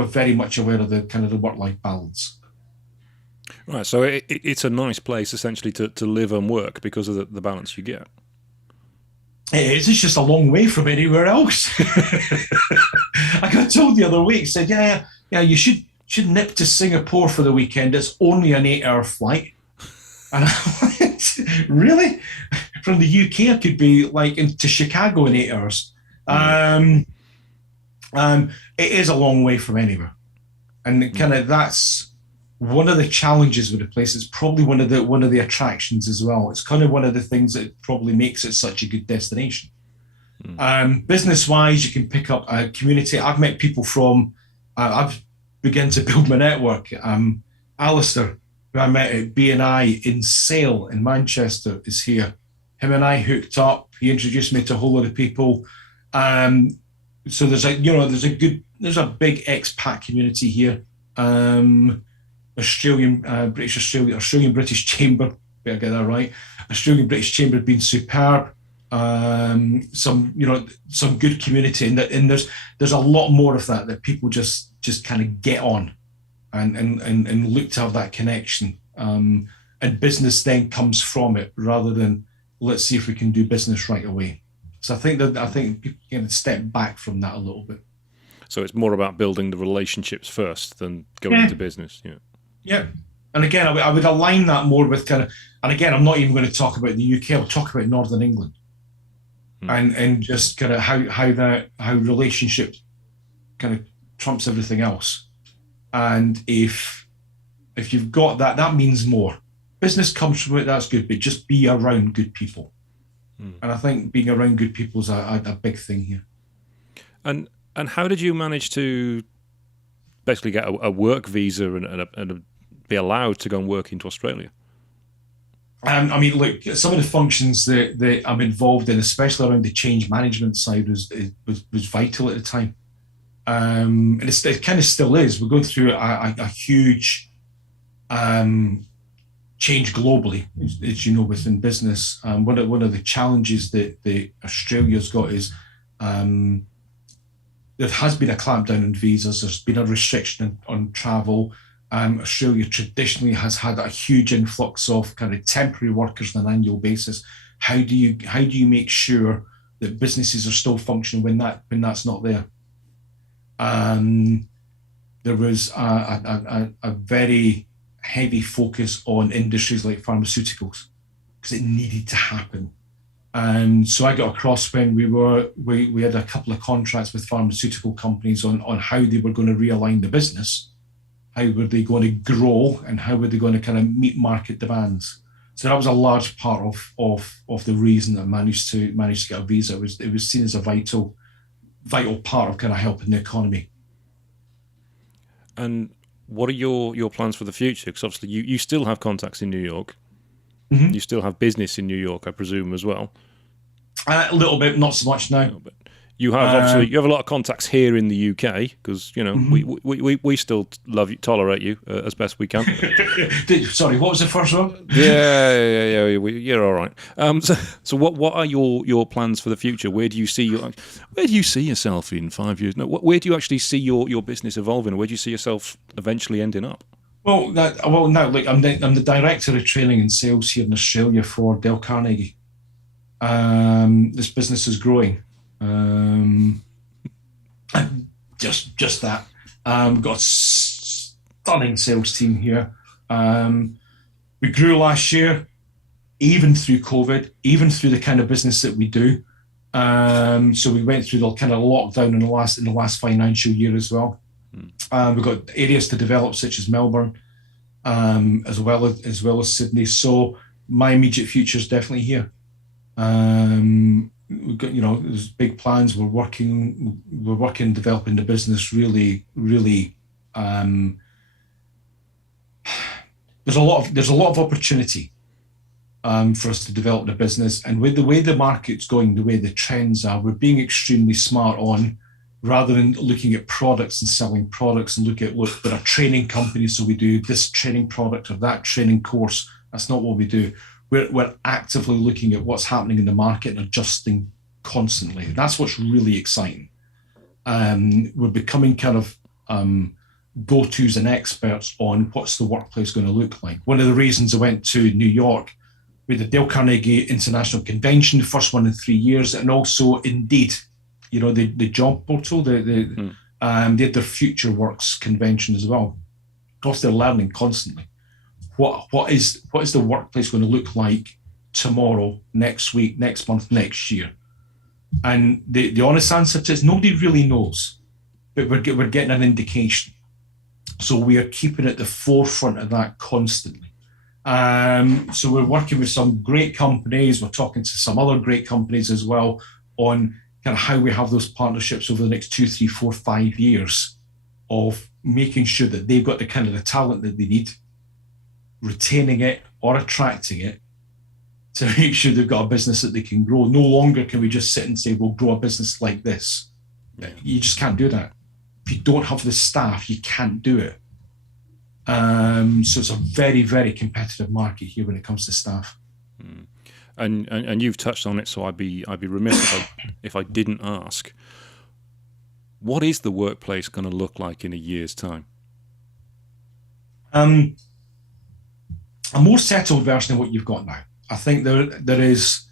are very much aware of the kind of the work-life balance. Right, so it's a nice place essentially to live and work because of the balance you get. It is. It's just a long way from anywhere else. I got told the other week, said, yeah, you should nip to Singapore for the weekend. It's only an 8-hour flight. And I went, really? From the UK, I could be like into Chicago in 8 hours. It is a long way from anywhere. And kind of that's one of the challenges with the place. It's probably one of the attractions as well. It's kind of one of the things that probably makes it such a good destination. Business-wise, you can pick up a community. I've met people from, I've begun to build my network. Alistair, who I met at BNI in Sale in Manchester, is here. Him and I hooked up. He introduced me to a whole lot of people. So there's a big expat community here. Australian British Chamber better get that right. Australian British Chamber have been superb. Some good community, and there's a lot more of that people just kind of get on and look to have that connection. And business then comes from it rather than let's see if we can do business right away. So I think people can step back from that a little bit. So it's more about building the relationships first than going into business. Yeah. Yeah. And again, I would align that more with kind of, and again, I'm not even going to talk about the UK. I'll talk about Northern England, and just kind of how relationship kind of trumps everything else. And if you've got that, that means more. Business comes from it. That's good, but just be around good people. And I think being around good people is a big thing here. And how did you manage to basically get a work visa and be allowed to go and work into Australia? I mean, look, some of the functions that I'm involved in, especially around the change management side, was vital at the time. And it kind of still is. We're going through a huge change globally, as you know, within business. One of the challenges that Australia's got is there has been a clampdown on visas. There's been a restriction on travel. Australia traditionally has had a huge influx of kind of temporary workers on an annual basis. How do you make sure that businesses are still functioning when that's not there? There was a very heavy focus on industries like pharmaceuticals because it needed to happen. So I got across when we had a couple of contracts with pharmaceutical companies on how they were going to realign the business, how were they going to grow, and how were they going to kind of meet market demands. So that was a large part of the reason that I managed to get a visa. It was seen as a vital part of kind of helping the economy. And what are your plans for the future? Because obviously you still have contacts in New York. Mm-hmm. You still have business in New York, I presume, as well. A little bit, not so much now. You have you have a lot of contacts here in the UK because we still tolerate you as best we can. Sorry, what was the first one? Yeah. You're all right. So what are your plans for the future? Where do you see yourself in 5 years? No, where do you actually see your business evolving? Where do you see yourself eventually ending up? Well, now, look, I'm the director of training and sales here in Australia for Dale Carnegie. This business is growing. Just that. Got a stunning sales team here. We grew last year, even through COVID, even through the kind of business that we do. So we went through the kind of lockdown in the last financial year as well. We've got areas to develop, such as Melbourne, as well as Sydney. So my immediate future is definitely here. We've got, there's big plans. We're working, developing the business really. There's a lot of opportunity for us to develop the business, and with the way the market's going, the way the trends are, we're being extremely smart on, rather than looking at products and selling products and look, there are training companies, so we do this training product or that training course. That's not what we do. We're actively looking at what's happening in the market and adjusting constantly. That's what's really exciting. We're becoming kind of go-tos and experts on what's the workplace going to look like. One of the reasons I went to New York with the Dale Carnegie International Convention, the first one in 3 years, and also Indeed, the job portal, they had their Future Works convention as well. Of course, they're learning constantly. What is the workplace going to look like tomorrow, next week, next month, next year? And the honest answer to it is nobody really knows, but we're getting an indication. So we are keeping at the forefront of that constantly. So we're working with some great companies. We're talking to some other great companies as well on kind of how we have those partnerships over the next 2, 3, 4, 5 years of making sure that they've got the kind of the talent that they need, retaining it or attracting it to make sure they've got a business that they can grow. No longer can we just sit and say, we'll grow a business like this. You just can't do that. If you don't have the staff, you can't do it. So it's a very, very competitive market here when it comes to staff. And you've touched on it, so I'd be remiss if I didn't ask. What is the workplace going to look like in a year's time? A more settled version of what you've got now. I think there is.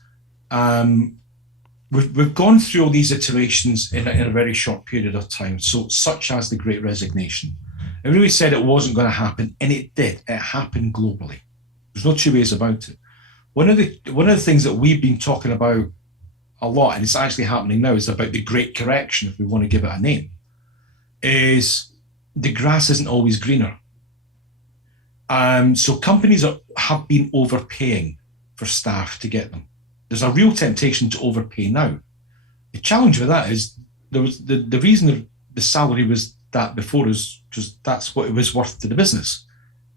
We've gone through all these iterations in a very short period of time. So, such as the Great Resignation, everybody said it wasn't going to happen, and it did. It happened globally. There's no two ways about it. One of the things that we've been talking about a lot, and it's actually happening now, is about the Great Correction, if we want to give it a name, is the grass isn't always greener. So companies have been overpaying for staff to get them. There's a real temptation to overpay now. The challenge with that is there was the reason the salary was that before is because that's what it was worth to the business.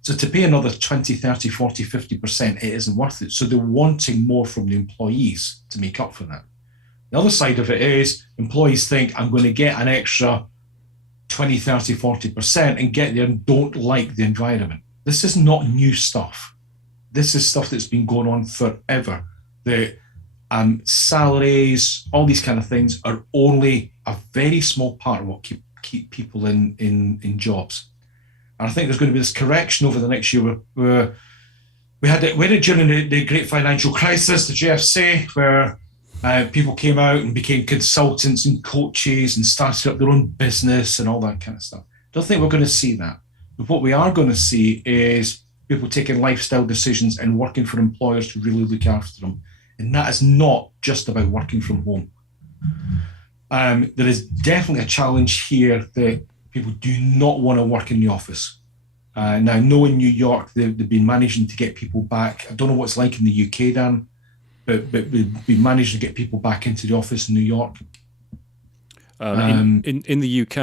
So to pay another 20, 30, 40, 50%, it isn't worth it. So they're wanting more from the employees to make up for that. The other side of it is employees think I'm going to get an extra 20, 30, 40% and get there and don't like the environment. This is not new stuff. This is stuff that's been going on forever. The salaries, all these kind of things are only a very small part of what keep people in jobs. And I think there's going to be this correction over the next year where we had it during the great financial crisis, the GFC, where people came out and became consultants and coaches and started up their own business and all that kind of stuff. I don't think we're going to see that. But what we are going to see is people taking lifestyle decisions and working for employers to really look after them. And that is not just about working from home. There is definitely a challenge here that people do not want to work in the office. Now, I know in New York, they've been managing to get people back. I don't know what it's like in the UK, Dan, but we've been managing to get people back into the office in New York. In the UK,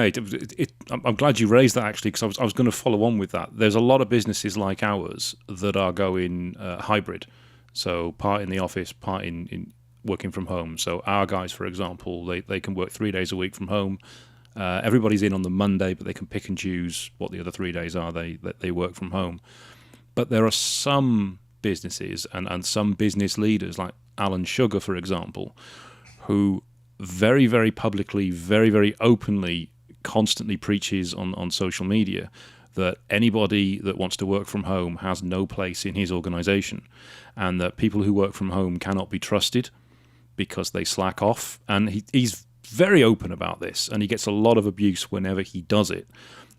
I'm glad you raised that, actually, because I was going to follow on with that. There's a lot of businesses like ours that are going hybrid. So part in the office, part in working from home. So our guys, for example, they can work 3 days a week from home. Everybody's in on the Monday, but they can pick and choose what the other 3 days are they work from home. But there are some businesses and some business leaders, like Alan Sugar, for example, who very, very publicly, very, very openly, constantly preaches on social media that anybody that wants to work from home has no place in his organization, and that people who work from home cannot be trusted because they slack off. And he's very open about this, and he gets a lot of abuse whenever he does it.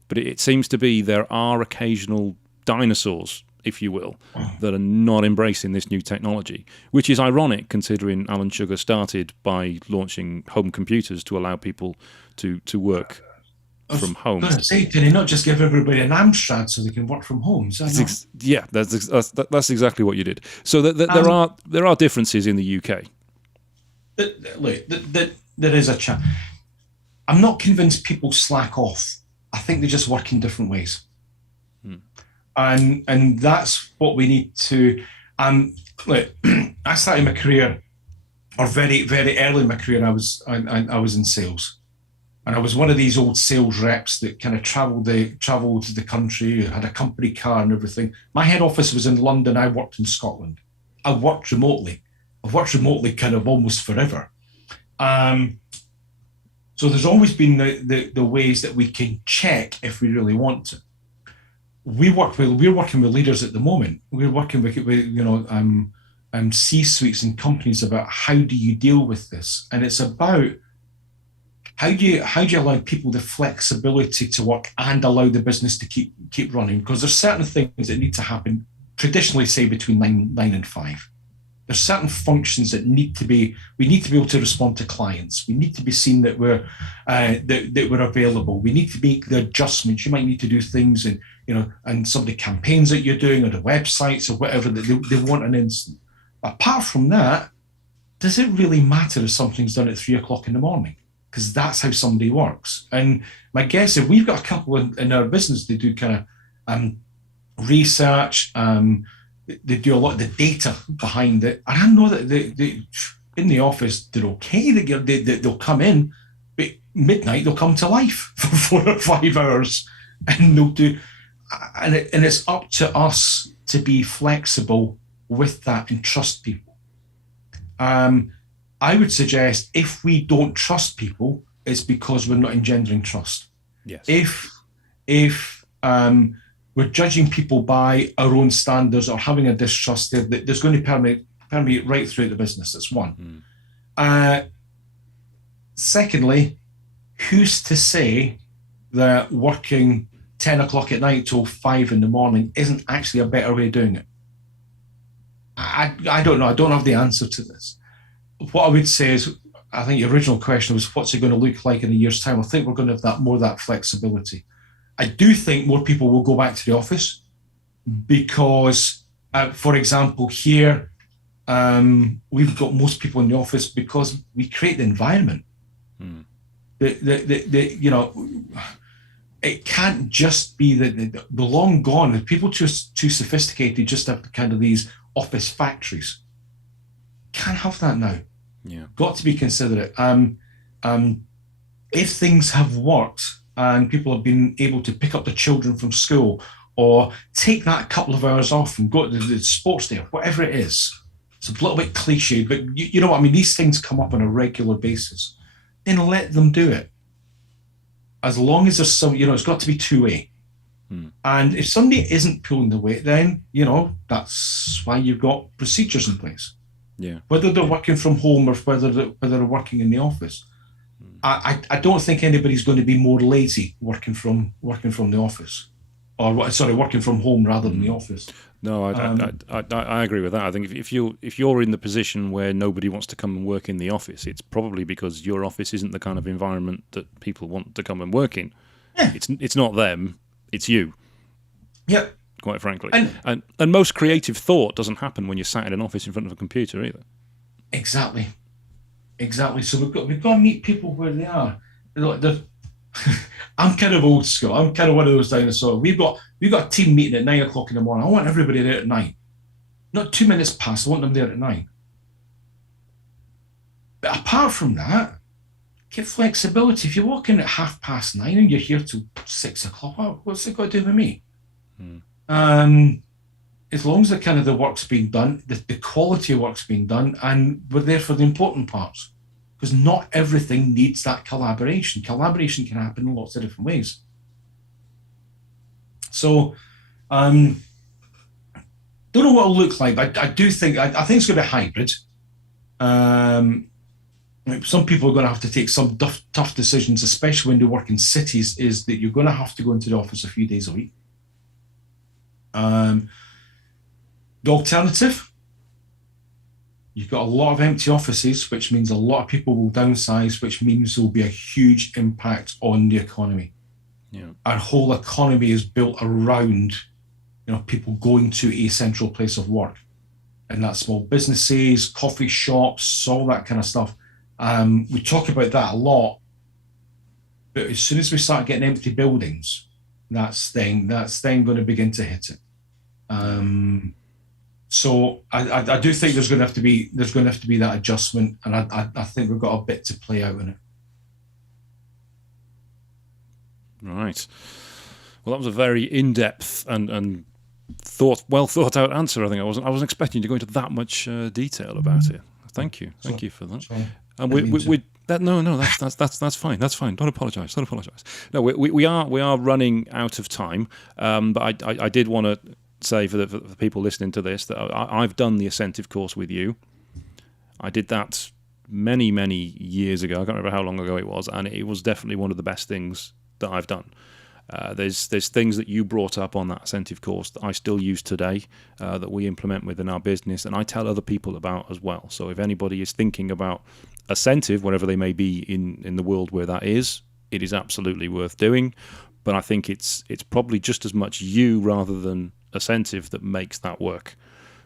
But it seems to be there are occasional dinosaurs, if you will, that are not embracing this new technology, which is ironic considering Alan Sugar started by launching home computers to allow people to work from home. I was going to say, did he not just give everybody an Amstrad so they can work from home? Yeah, that's exactly what you did. So there are differences in the UK. Look, there is a chance. I'm not convinced people slack off. I think they just work in different ways. And that's what we need to. Look, I started my career, or very, very early in my career, I was in sales. And I was one of these old sales reps that kind of traveled the country, had a company car and everything. My head office was in London. I worked in Scotland. I worked remotely. I've worked remotely kind of almost forever. So there's always been the ways that we can check if we really want to. We're working with leaders at the moment. We're working with C-suites and companies about how do you deal with this, and it's about how do you allow people the flexibility to work and allow the business to keep running, because there's certain things that need to happen traditionally, say between 9 and 5. There's certain functions that we need to be able to respond to clients. We need to be seen that we're available. We need to make the adjustments. You might need to do things and some of the campaigns that you're doing or the websites or whatever that they want an instant. Apart from that, does it really matter if something's done at 3:00 in the morning? Because that's how somebody works. And my guess is we've got a couple in our business that do kind of research. They do a lot of the data behind it. And I know that they in the office, they're okay. They'll come in, but midnight they'll come to life for 4 or 5 hours, and they'll do. and it's up to us to be flexible with that and trust people. I would suggest if we don't trust people, it's because we're not engendering trust. Yes. If we're judging people by our own standards or having a distrust there, there's going to permeate right through the business. That's one. Secondly, who's to say that working 10 o'clock at night till 5 in the morning isn't actually a better way of doing it? I don't know. I don't have the answer to this. What I would say is, I think your original question was, what's it going to look like in a year's time? I think we're going to have that flexibility. I do think more people will go back to the office because, for example, here, we've got most people in the office because we create the environment. It can't just be the long gone. The people too sophisticated just have kind of these office factories. Can't have that now. Yeah, got to be considerate. If things have worked and people have been able to pick up the children from school or take that couple of hours off and go to the sports day, whatever it is, it's a little bit cliche, but you know what I mean? These things come up on a regular basis. Then let them do it. As long as there's some, it's got to be two-way. And if somebody isn't pulling the weight, then, that's why you've got procedures in place. Yeah. Whether they're working from home or whether they're working in the office. I don't think anybody's going to be more lazy working from the office, or working from home rather than the office. No, I agree with that. I think if you're in the position where nobody wants to come and work in the office, it's probably because your office isn't the kind of environment that people want to come and work in. Yeah. It's not them, it's you. Yeah. Quite frankly. And most creative thought doesn't happen when you're sat in an office in front of a computer either. Exactly. So we've got to meet people where they are. I'm kind of old school. I'm kind of one of those dinosaurs. We've got a team meeting at 9 o'clock in the morning. I want everybody there at 9. Not 2 minutes past. I want them there at 9. But apart from that, get flexibility. If you walk in at 9:30 and you're here till 6 o'clock, what's it got to do with me? As long as the work's being done, the quality of work's being done, and we're there for the important parts. Because not everything needs that collaboration. Collaboration can happen in lots of different ways. So, don't know what it'll look like, but I do think, I think it's going to be hybrid. Some people are going to have to take some tough decisions, especially when they work in cities, is that you're going to have to go into the office a few days a week. The alternative, you've got a lot of empty offices, which means a lot of people will downsize, which means there'll be a huge impact on the economy. Yeah. Our whole economy is built around, people going to a central place of work. And that's small businesses, coffee shops, all that kind of stuff. We talk about that a lot, but as soon as we start getting empty buildings, that's then going to begin to hit it. So I do think there's going to have to be that adjustment, and I think we've got a bit to play out in it. Right. Well, that was a very in-depth and well thought out answer. I think I wasn't expecting you to go into that much detail about it. Thank you for that. Sorry. And that's fine. That's fine. Don't apologise. No, we are running out of time. But I did want to say for the people listening to this that I've done the Ascentive course with you. I did that many years ago. I can't remember how long ago it was, and it was definitely one of the best things that I've done. There's things that you brought up on that Ascentive course that I still use today, that we implement within our business, and I tell other people about as well. So if anybody is thinking about Ascentive, wherever they may be in the world where that is, it is absolutely worth doing. But I think it's probably just as much you rather than Ascentive that makes that work.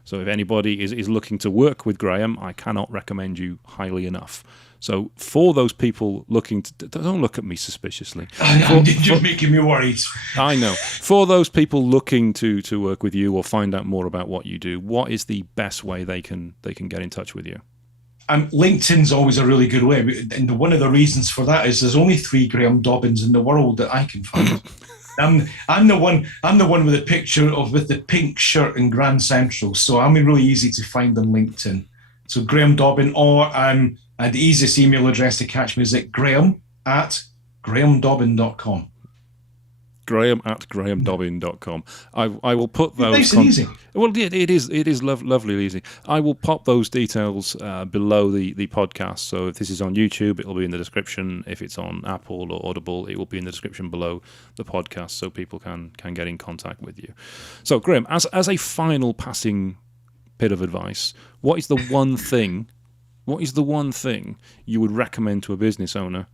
So if anybody is looking to work with Graham, I cannot recommend you highly enough. So for those people looking to... Don't look at me suspiciously. You're making me worried. I know. For those people looking to work with you or find out more about what you do, what is the best way they can get in touch with you? LinkedIn's always a really good way. And one of the reasons for that is there's only 3 Graham Dobbins in the world that I can find. I'm the one. I'm the one with the picture of with the pink shirt in Grand Central. So I'm really easy to find on LinkedIn. So Graham Dobbin, or the easiest email address to catch me is at graham@grahamdobbin.com. Graham@grahamdobbin.com. I will put those. Nice and easy. Well, it is lovely easy. I will pop those details below the podcast. So if this is on YouTube, it'll be in the description. If it's on Apple or Audible, it will be in the description below the podcast, so people can get in contact with you. So Graham, as a final passing bit of advice, what is the one thing? What is the one thing you would recommend to a business owner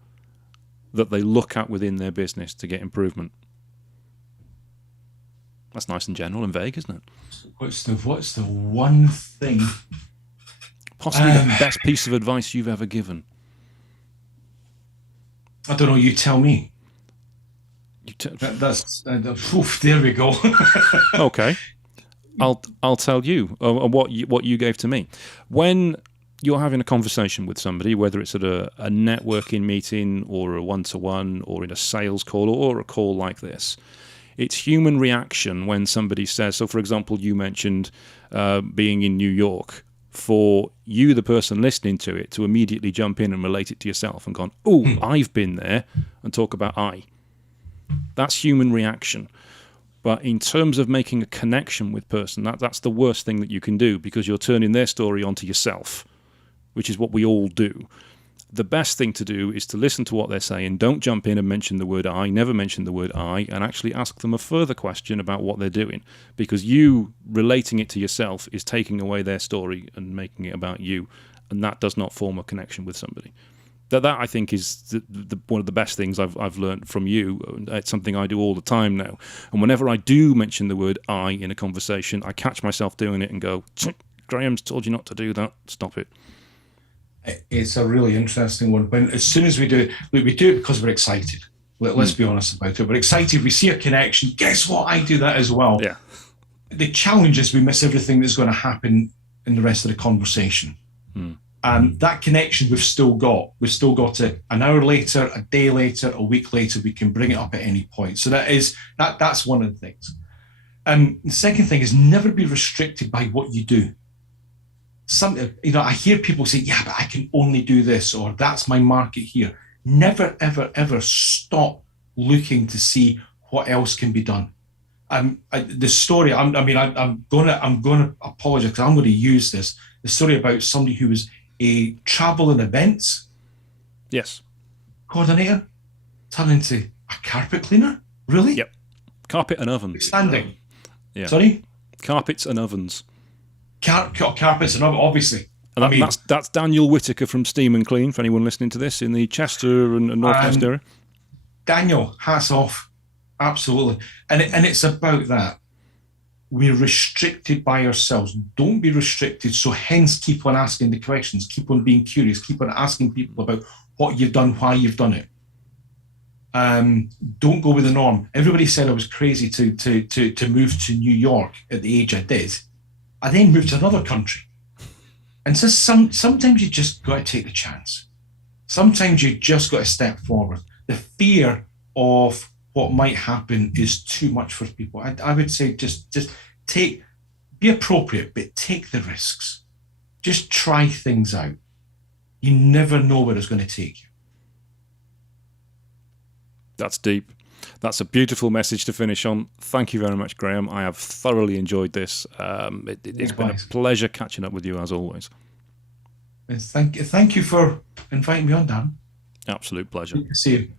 that they look at within their business to get improvement? That's nice and general and vague, isn't it? What's the one thing? Possibly the best piece of advice you've ever given. I don't know. You tell me. There we go. Okay, I'll tell you what you gave to me. When you're having a conversation with somebody, whether it's at a networking meeting or a one-to-one or in a sales call or a call like this, it's human reaction when somebody says, so for example, you mentioned being in New York, for you, the person listening to it, to immediately jump in and relate it to yourself and gone, oh, I've been there, and talk about I. That's human reaction. But in terms of making a connection with person, that's the worst thing that you can do, because you're turning their story onto yourself, which is what we all do. The best thing to do is to listen to what they're saying. Don't jump in and mention the word I, never mention the word I, and actually ask them a further question about what they're doing. Because you relating it to yourself is taking away their story and making it about you, and that does not form a connection with somebody. That I think is one of the best things I've learned from you. It's something I do all the time now. And whenever I do mention the word I in a conversation, I catch myself doing it and go, Graham's told you not to do that. Stop it. It's a really interesting one. As soon as we do it, we do it because we're excited. Let's be honest about it. We're excited. We see a connection. Guess what? I do that as well. Yeah. The challenge is we miss everything that's going to happen in the rest of the conversation. That connection we've still got. We've still got it an hour later, a day later, a week later. We can bring it up at any point. So that's one of the things. The second thing is never be restricted by what you do. I hear people say, yeah, but I can only do this, or that's my market here. Never, ever, ever stop looking to see what else can be done. The story, I'm going to apologize because I'm going to use this. The story about somebody who was a travel and events coordinator turned into a carpet cleaner. Really? Yep. Carpet and oven. Standing. Yeah. Sorry? Carpets and ovens. Carpets and ovens, obviously. And that's Daniel Whitaker from Steam and Clean, for anyone listening to this, in the Chester and Northwest area. Daniel, hats off. Absolutely. And it's about that. We're restricted by ourselves. Don't be restricted. So hence keep on asking the questions. Keep on being curious. Keep on asking people about what you've done, why you've done it. Don't go with the norm. Everybody said I was crazy to move to New York at the age I did. I then moved to another country. And so sometimes you just got to take the chance. Sometimes you just got to step forward. The fear of what might happen is too much for people. I would say just be appropriate, but take the risks. Just try things out. You never know where it's going to take you. That's deep. That's a beautiful message to finish on. Thank you very much, Graham. I have thoroughly enjoyed this. It's been a pleasure catching up with you, as always. Thank you for inviting me on, Dan. Absolute pleasure. Good to see you.